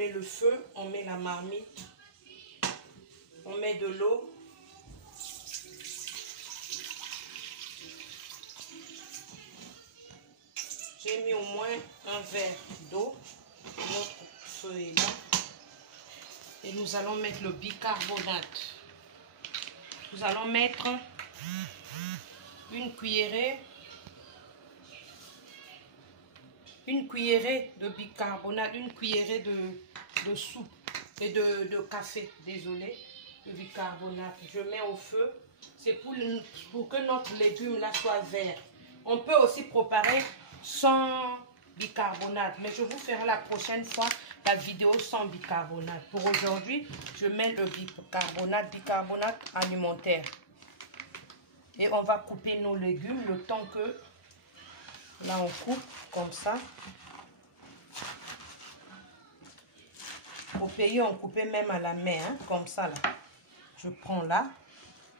met le feu, on met la marmite, on met de l'eau. J'ai mis au moins un verre d'eau. Notre feu est là. Et nous allons mettre le bicarbonate. Nous allons mettre une cuillerée de bicarbonate, une cuillerée de soupe et de café, désolé, de bicarbonate. Je mets au feu. C'est pour que notre légume là soit vert. On peut aussi préparer sans bicarbonate, mais je vous ferai la prochaine fois la vidéo sans bicarbonate. Pour aujourd'hui, je mets le bicarbonate alimentaire. Et on va couper nos légumes le temps que là on coupe comme ça. Au pays, on coupait même à la main, hein, comme ça là. Je prends là,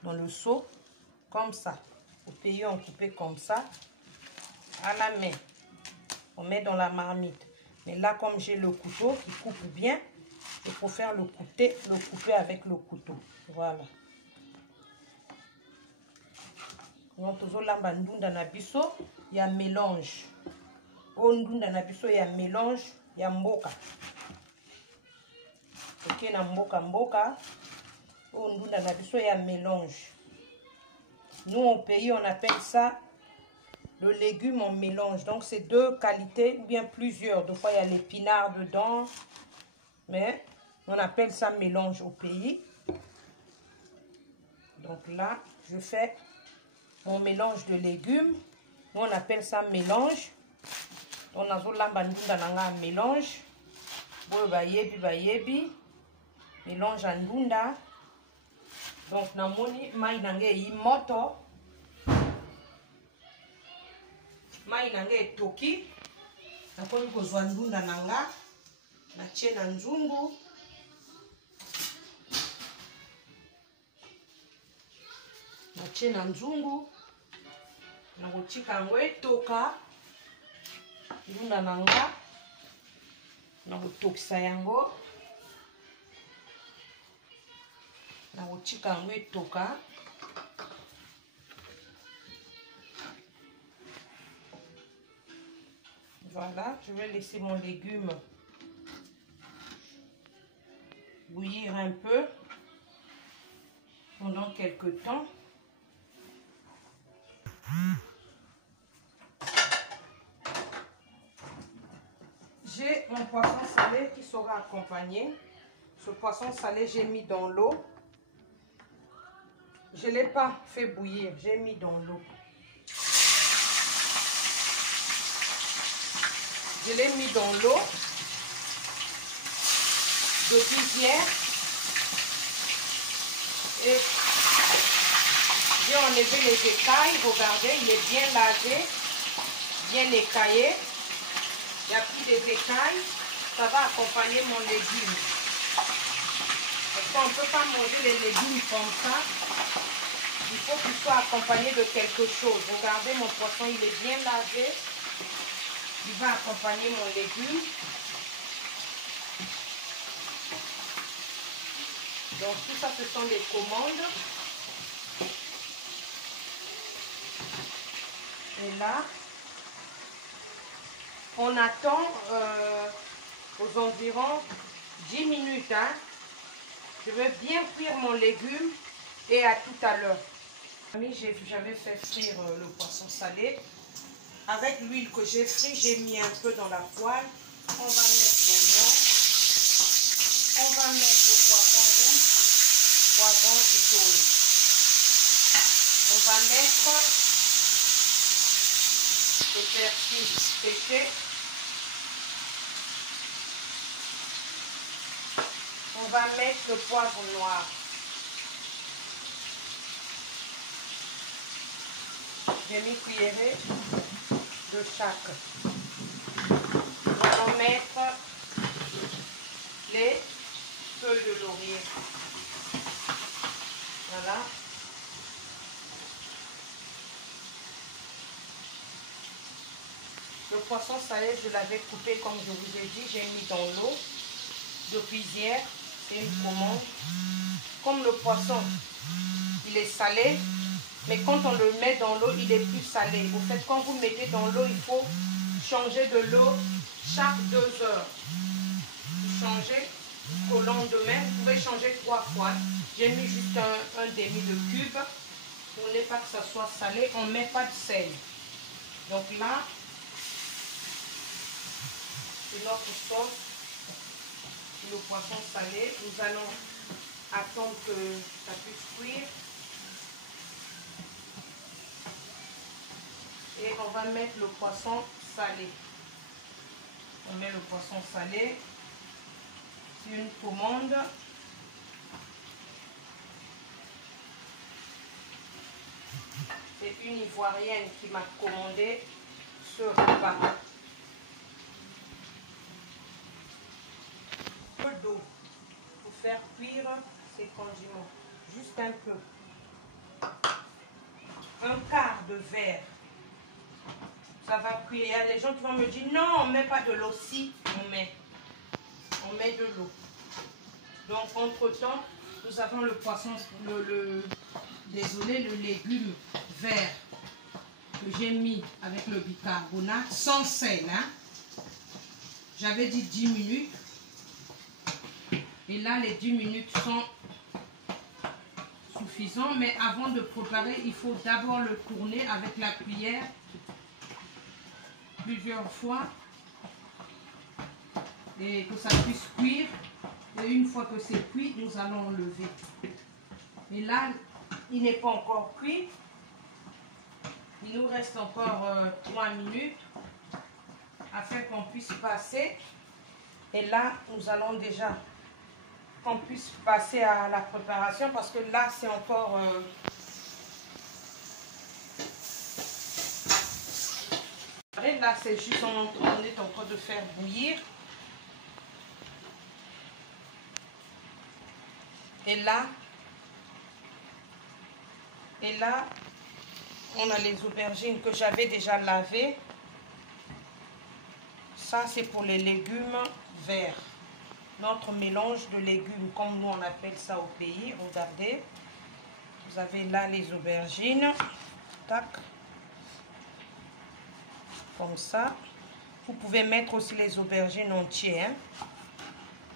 dans le seau, comme ça. Au pays, on coupait comme ça, à la main. On met dans la marmite. Mais là, comme j'ai le couteau qui coupe bien, je préfère le couper avec le couteau. Voilà. Donc, il y a mélange. Il y a mélange, il y a mboka. Ok, na mboka. Il y a mélange. Nous, au pays, on appelle ça le légume en mélange. Donc, c'est deux qualités, ou bien plusieurs. Des fois, il y a l'épinard dedans. Mais on appelle ça mélange au pays. Donc là, je fais mon mélange de légumes. Nous, on appelle ça mélange. On a un mélange. Mélange en ndunda. Donc, namoni maïnange moto. Maïnange toki. Nakoni kozwa ndunda nanga. Natie na nzungu. Natie na nzungu. Nakotika yango etoka. Ndunda nanga. Nakotokisa yango. Nakotika yango etoka. Voilà, je vais laisser mon légume bouillir un peu pendant quelques temps. J'ai mon poisson salé qui sera accompagné. Ce poisson salé, j'ai mis dans l'eau. Je ne l'ai pas fait bouillir, j'ai mis dans l'eau. Je l'ai mis dans l'eau depuis hier. Et j'ai enlevé les écailles. Regardez, il est bien lavé, bien écaillé. Il n'y a plus des écailles. Ça va accompagner mon légume. Parce qu'on ne peut pas manger les légumes comme ça. Il faut qu'il soit accompagné de quelque chose. Regardez, mon poisson, il est bien lavé. Il va accompagner mon légume. Donc tout ça, ce sont des commandes. Et là, on attend aux environs 10 minutes. Hein. Je vais bien cuire mon légume et à tout à l'heure. J'avais fait frire le poisson salé. Avec l'huile que j'ai frit, j'ai mis un peu dans la poêle. On va mettre l'oignon. On va mettre le poivron rouge, poivron et jaune. On va mettre le persil séché. On va mettre le poivre noir. J'ai mis cuillerée de chaque. Nous allons mettre les feuilles de laurier. Voilà. Le poisson salé, je l'avais coupé comme je vous ai dit, j'ai mis dans l'eau. de cuisière. C'est une commande. Comme le poisson, il est salé, mais quand on le met dans l'eau, il est plus salé. Au fait, quand vous mettez dans l'eau, il faut changer de l'eau chaque 2 heures. Vous changez jusqu'au lendemain. Vous pouvez changer 3 fois. J'ai mis juste un demi de cube pour ne pas que ça soit salé. On ne met pas de sel. Donc là, c'est notre sauce. Le poisson salé. Nous allons attendre que ça puisse cuire. Et on va mettre le poisson salé. On met le poisson salé. C'est une commande. C'est une Ivoirienne qui m'a commandé ce repas. Un peu d'eau pour faire cuire ces condiments. Juste un peu. Un quart de verre. Ça va cuire. Il y a des gens qui vont me dire non, on ne met pas de l'eau. Si, on met de l'eau. Donc, entre-temps, nous avons le poisson, désolé, le légume vert que j'ai mis avec le bicarbonate sans sel. Hein. J'avais dit 10 minutes. Et là, les 10 minutes sont suffisants. Mais avant de préparer, il faut d'abord le tourner avec la cuillère plusieurs fois et que ça puisse cuire. Et une fois que c'est cuit, nous allons enlever. Et là, il n'est pas encore cuit. Il nous reste encore 3 minutes afin qu'on puisse passer. Et là, nous allons déjà qu'on puisse passer à la préparation parce que là, c'est encore... Là, c'est juste on est en train de faire bouillir. Et là, on a les aubergines que j'avais déjà lavées. Ça, c'est pour les légumes verts. Notre mélange de légumes, comme nous on appelle ça au pays. Regardez. Vous avez là les aubergines. Tac. Comme ça. Vous pouvez mettre aussi les aubergines entières. Hein.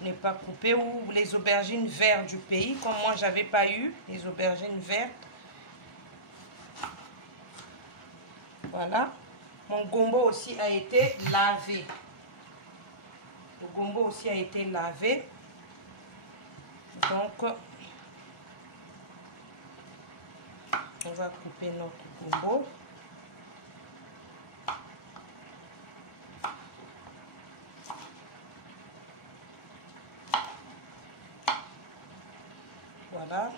Ne pas couper. Ou les aubergines vertes du pays. Comme moi, j'avais pas eu les aubergines vertes. Voilà. Mon gombo aussi a été lavé. Le gombo aussi a été lavé. Donc, on va couper notre gombo. Voilà.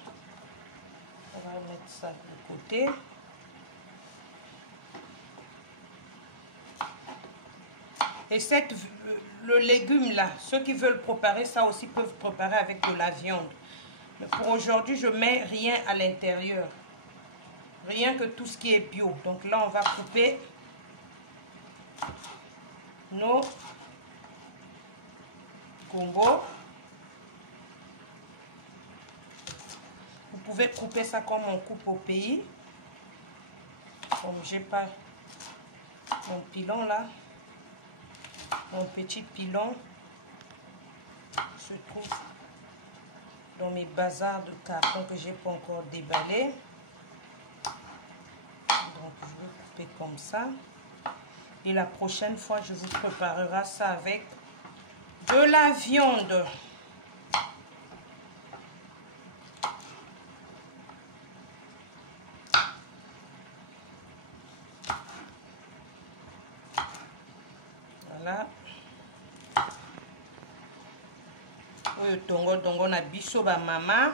On va mettre ça de côté. Et le légume là, ceux qui veulent préparer ça aussi peuvent préparer avec de la viande. Mais pour aujourd'hui, je mets rien à l'intérieur. Rien que tout ce qui est bio. Donc là, on va couper nos gombo. Vous pouvez couper ça comme on coupe au pays. Comme j'ai pas mon pilon là. Mon petit pilon se trouve dans mes bazars de carton que j'ai pas encore déballé. Donc je vais couper comme ça. Et la prochaine fois, je vous préparerai ça avec de la viande. Voilà. Oyo tongo na biso ba mama.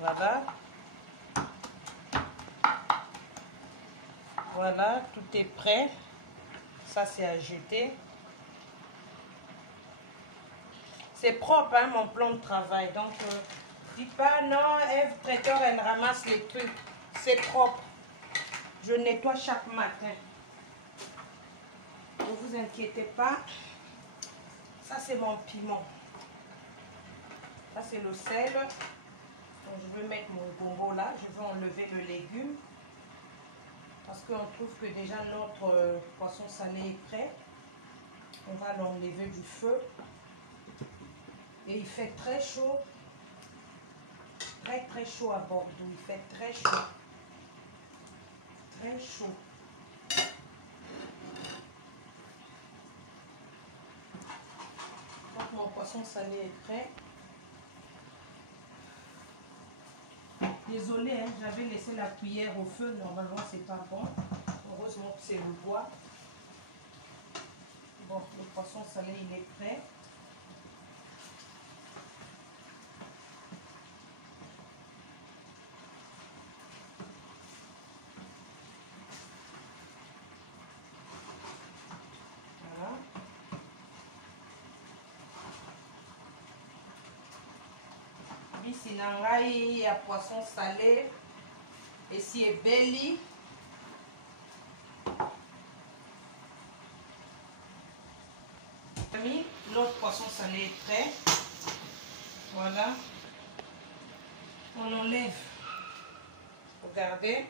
Voilà. Voilà, tout est prêt. Ça, c'est à jeter. C'est propre, hein, mon plan de travail. Donc, dites pas, non, Ève, traiteur, elle ramasse les trucs. C'est propre. Je nettoie chaque matin. ne vous inquiétez pas. Ça, c'est mon piment. Ça, c'est le sel. Donc, je vais mettre mon gombo là. Je vais enlever le légume. Parce qu'on trouve que déjà notre poisson salé est prêt. On va l'enlever du feu. Et il fait très chaud. Très très chaud à Bordeaux. Il fait très chaud. Très chaud. Donc mon poisson salé est prêt. Désolée, hein, j'avais laissé la cuillère au feu. Normalement, c'est pas bon. Heureusement que c'est le bois. Bon, le poisson salé, il est prêt. Voilà. Ici, il y a poisson salé. Ici est belly. Notre poisson salé est prêt. Voilà. On enlève. Regardez.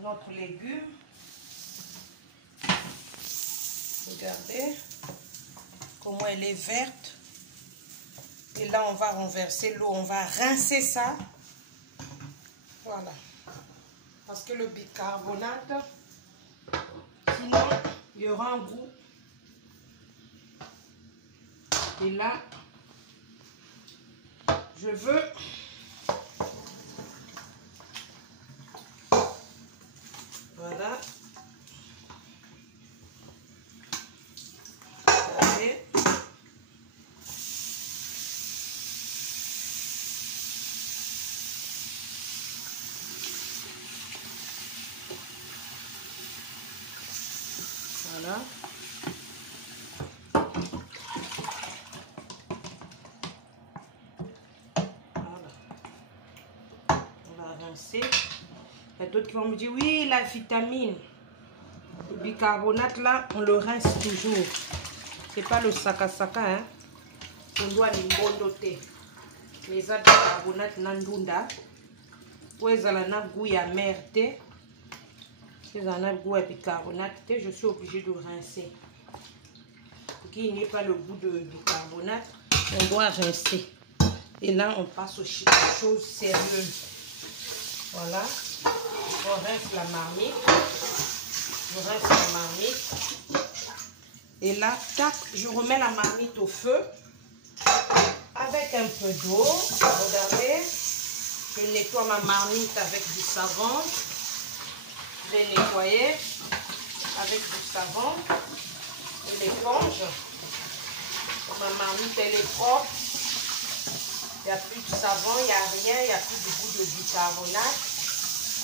Notre légume. Regardez comment elle est verte. Et là, on va renverser l'eau. On va rincer ça. Voilà. Parce que le bicarbonate, sinon, il y aura un goût. Et là, je veux voilà. Regardez. Voilà. Il y a d'autres qui vont me dire oui, la vitamine, le bicarbonate là, on le rince toujours. C'est pas le saka hein. On doit l'imbodoter. Les bicarbonate nandunda. Ouais, ça a un goût à merde. Si ça a un goût à bicarbonate, je suis obligée de rincer. Pour qu'il n'y ait pas le goût de bicarbonate, on doit rincer. Et là, on passe aux choses sérieuses. Voilà, on rince la marmite, je rince la marmite, et là, tac, je remets la marmite au feu, avec un peu d'eau, regardez, je nettoie ma marmite avec du savon, je vais nettoyer avec du savon, et l'éponge, ma marmite elle est propre. Il n'y a plus de savon, il n'y a rien, il n'y a plus de goût de bicarbonate.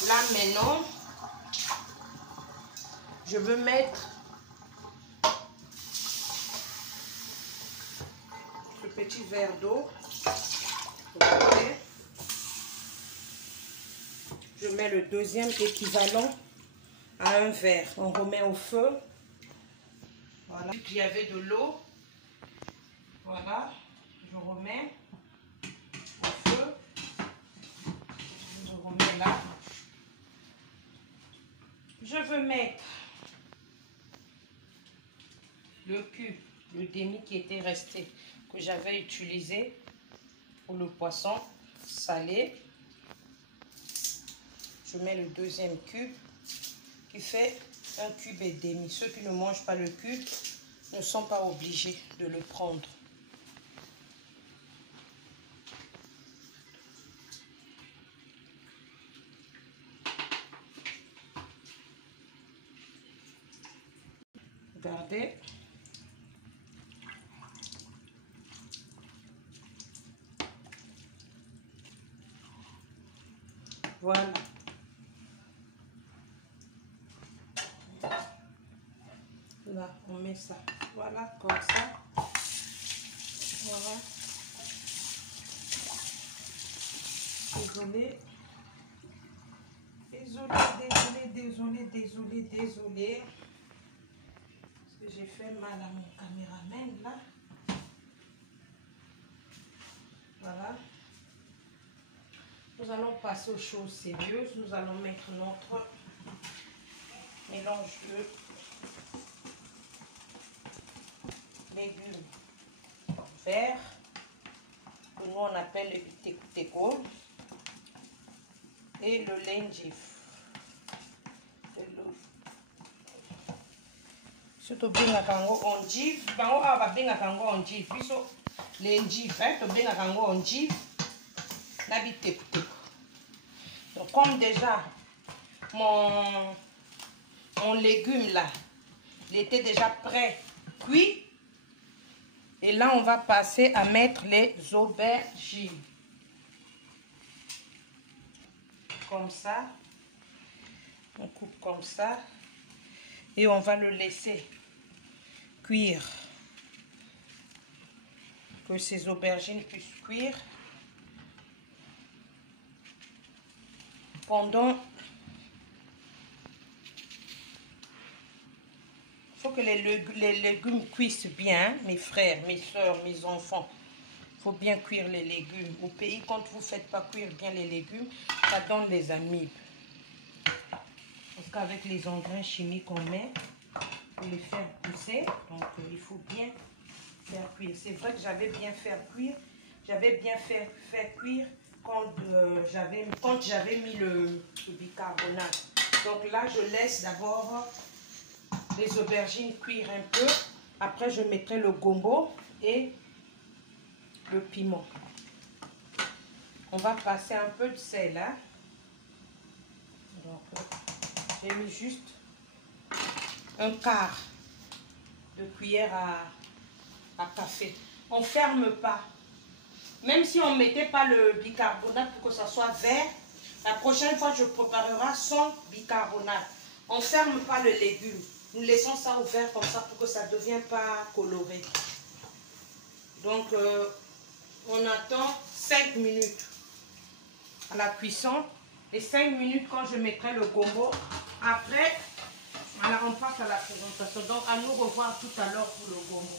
Là maintenant, je veux mettre ce petit verre d'eau. Je mets le deuxième équivalent à un verre. On remet au feu. Voilà. Il y avait de l'eau. Voilà, je remets. Feu. Je remets là. Je veux mettre le cube, le demi qui était resté, que j'avais utilisé pour le poisson salé. Je mets le deuxième cube qui fait un cube et demi. Ceux qui ne mangent pas le cube ne sont pas obligés de le prendre. Regardez. Voilà. Là, on met ça. Voilà, comme ça. Voilà. Désolée. Désolé. Parce que j'ai fait mal à mon caméraman là. Voilà. Nous allons passer aux choses sérieuses. Nous allons mettre notre mélange de légumes verts, que nous on appelle le teko et le lenjif. Surtout bien kango onjif, bango aba bien kango onjif, biso lenjif, to bien kango onjif, na bi teko. Donc comme déjà mon légume là, il était déjà prêt cuit. Et là, on va passer à mettre les aubergines. Comme ça. On coupe comme ça. Et on va le laisser cuire. Que ces aubergines puissent cuire pendant... Il faut que les légumes cuisent bien, mes frères, mes soeurs, mes enfants. Il faut bien cuire les légumes. Au pays, quand vous ne faites pas cuire bien les légumes, ça donne des amibes. Parce qu'avec les engrais chimiques qu'on met, pour les faire pousser, donc il faut bien faire cuire. C'est vrai que j'avais bien fait cuire. J'avais bien fait cuire quand j'avais mis le bicarbonate. Donc là, je laisse d'abord les aubergines cuire un peu. Après, je mettrai le gombo et le piment. On va passer un peu de sel là. Donc, j'ai mis juste un quart de cuillère à café. On ne ferme pas. Même si on ne mettait pas le bicarbonate pour que ça soit vert, la prochaine fois, je préparerai sans bicarbonate. On ne ferme pas le légume. Nous laissons ça ouvert comme ça pour que ça ne devienne pas coloré. Donc, on attend 5 minutes à la cuisson. Et 5 minutes quand je mettrai le gombo. Après, voilà, on passe à la présentation. Donc, à nous revoir tout à l'heure pour le gombo.